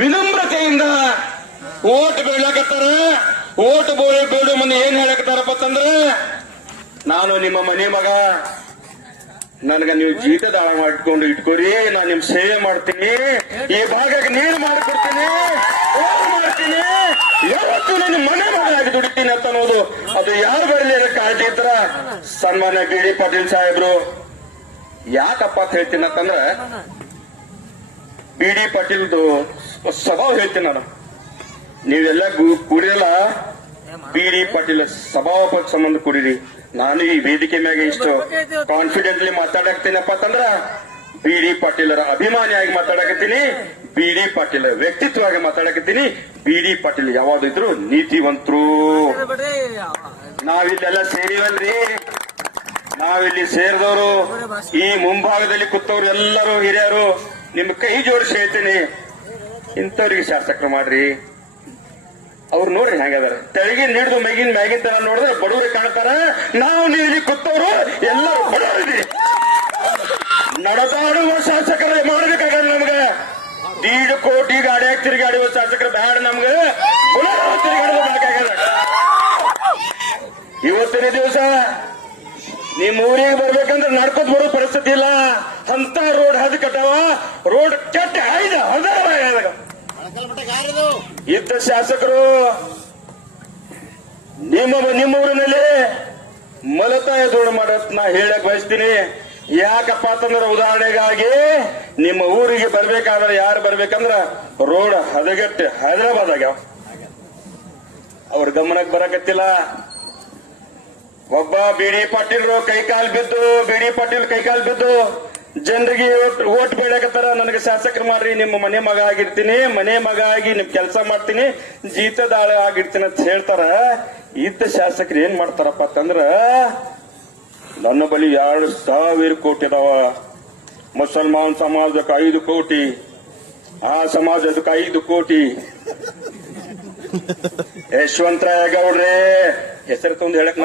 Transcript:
ವಿನಮ್ರತೆಯಿಂದ vote ಬೀಳಕತ್ತಾರ. Vote ಬೀಳೋ ಮುಂದೆ ಏನ್ ಹೇಳಕತ್ತಾರಪ್ಪ ಅಂತಂದ್ರ, ನಾನು ನಿಮ್ಮ ಮನೆ ಮಗ, ನನಗ ನೀವು ಜೀತದಾಳ ಮಾಡ್ಕೊಂಡು ಇಟ್ಕೋರಿ, ನಾನು ನಿಮ್ ಸೇವೆ ಮಾಡ್ತೀನಿ, ಈ ಭಾಗಕ್ಕೆ ನೀರು ಮಾಡಿಕೊಡ್ತೀನಿ, ಮಾಡ್ತೀನಿ, ಯಾವತ್ತೂ ನನ್ನ ಮನೆ ಮಗನಾಗಿ ದುಡಿತೀನಿ ಅಂತ ಅನ್ನೋದು ಅದು ಯಾರು ಬರಲಿ ಕಾಳಜಿ ಇದ್ರ ಸನ್ಮಾನ್ಯ ಬಿ ಡಿ ಪಾಟೀಲ್ ಸಾಹೇಬ್ರು. ಯಾಕಪ್ಪ ಅಂತ ಹೇಳ್ತೀನಿ ಅಂತಂದ್ರ, ಬಿ ಡಿ ಪಾಟೀಲ್ದು ಸ್ವಭಾವ ಹೇಳ್ತೀನಿ ನಾನು. ನೀವೆಲ್ಲ ಕೂಡಿರಲ್ಲ, ಬಿ ಡಿ ಪಾಟೀಲ್ ಸ್ವಭಾವ ಸಂಬಂಧ ಕೂಡಿರಿ. ನಾನು ಈ ವೇದಿಕೆ ಮ್ಯಾಗ ಇಷ್ಟು ಕಾನ್ಫಿಡೆಂಟ್ಲಿ ಮಾತಾಡಕ್ತೀನಪ್ಪ ಅಂತಂದ್ರ ಬಿ ಡಿ ಪಾಟೀಲರ ಅಭಿಮಾನಿಯಾಗಿ ಮಾತಾಡಕತ್ತೀನಿ, ಬಿ ಡಿ ಪಾಟೀಲ್ ವ್ಯಕ್ತಿತ್ವವಾಗಿ ಮಾತಾಡಕತ್ತೀನಿ. ಬಿ ಡಿ ಪಾಟೀಲ್ ಯಾವಾದಿದ್ರು ನೀತಿವಂತರು. ನಾವಿಲ್ಲೆಲ್ಲ ಸೇರಿವಲ್ರಿ, ನಾವಿಲ್ಲಿ ಸೇರಿದವರು, ಈ ಮುಂಭಾಗದಲ್ಲಿ ಕೂತವ್ರು ಎಲ್ಲರೂ ಹಿರಿಯರು, ನಿಮ್ ಕೈ ಜೋಡಿಸಿ ಹೇಳ್ತೀನಿ, ಇಂಥವ್ರಿಗೆ ಶಾಸಕರು ಮಾಡ್ರಿ. ಅವ್ರು ನೋಡ್ರಿ ಹೆಂಗದಾರ, ತೆಳಗಿನ ಹಿಡಿದು ಮ್ಯಾಗಿನ ತರ ನೋಡಿದ್ರೆ ಬಡವರಿಗೆ ಕಾಣ್ತಾರ. ನಾವು ನೀವು ಇಲ್ಲಿ ಕೂತವ್ರು ಎಲ್ಲರೂ ಬಡವರಿದ್ದೀರಿ. ನಡೆದಾಡುವ ಶಾಸಕರ ಮಾಡ್ಬೇಕಾಗಲ್ಲ ನಮ್ಗೆ. 1.5 ಕೋಟಿ ಗಾಡಿಯಾಗ ತಿರುಗಾಡುವ ಶಾಸಕರು ಬ್ಯಾಡ ನಮ್ಗೆ, ತಿರುಗಾಡುವ ಬೇಕಾಗಲ್ಲ. ಇವತ್ತಿನ ದಿವಸ ನಿಮ್ ಊರಿಗೆ ಬರ್ಬೇಕಂದ್ರೆ ನಡ್ಕೊತ ಬರೋ ಪರಿಸ್ಥಿತಿ ಇಲ್ಲ. ಅಂತ ರೋಡ್ ಹದ್ ಕಟ್ಟವ, ರೋಡ್ ಕೆಟ್ಟ ಹದ ಇದ್ದ ಶಾಸಕರು ನಿಮ್ಮ ಊರಿನಲ್ಲಿ ಮಲತಾಯ ಧೋರಣೆ ಮಾಡತ್ ನಾ ಹೇಳಕ್ ಬಯಸ್ತೀನಿ. ಯಾಕಪ್ಪ ಅಂತಂದ್ರೆ, ಉದಾಹರಣೆಗಾಗಿ ನಿಮ್ಮ ಊರಿಗೆ ಬರ್ಬೇಕಾದ್ರೆ ಯಾರು ಬರ್ಬೇಕಂದ್ರ ರೋಡ್ ಹದಗೆಟ್ಟು ಹೈದರಾಬಾದ್ ಆಗ್ಯಾವ, ಅವ್ರ ಗಮನಕ್ಕೆ ಬರಕತ್ತಿಲ್ಲ. ಒಬ್ಬ ಬಿ ಡಿ ಪಾಟೀಲ್ರು ಕೈಕಾಲ್ ಬಿದ್ದು ಜನರಿಗೆ ಓಟ್ ಬೇಡಕತ್ತಾರ. ನನಗೆ ಶಾಸಕರು ಮಾಡ್ರಿ, ನಿಮ್ಮ ಮನೆ ಮಗ ಆಗಿರ್ತೀನಿ, ಮನೆ ಮಗ ಆಗಿ ನಿಮ್ ಕೆಲಸ ಮಾಡ್ತೀನಿ, ಜೀತದಾಳ ಆಗಿರ್ತೀನಿ ಅಂತ ಹೇಳ್ತಾರ. ಇದ್ದ ಶಾಸಕರು ಏನ್ ಮಾಡ್ತಾರಪ್ಪ ಅಂತಂದ್ರ, ನನ್ನ ಬಳಿ 2,000 ಕೋಟಿ ಅದಾವ, ಮುಸಲ್ಮಾನ್ ಸಮಾಜಕ್ಕೆ 5 ಕೋಟಿ, ಆ ಸಮಾಜಕ್ಕೆ 5 ಕೋಟಿ. ಯಶವಂತರಾಯ ಗೌಡ್ರೆ ಹೆಸರು ತಂದು ಹೇಳಕ್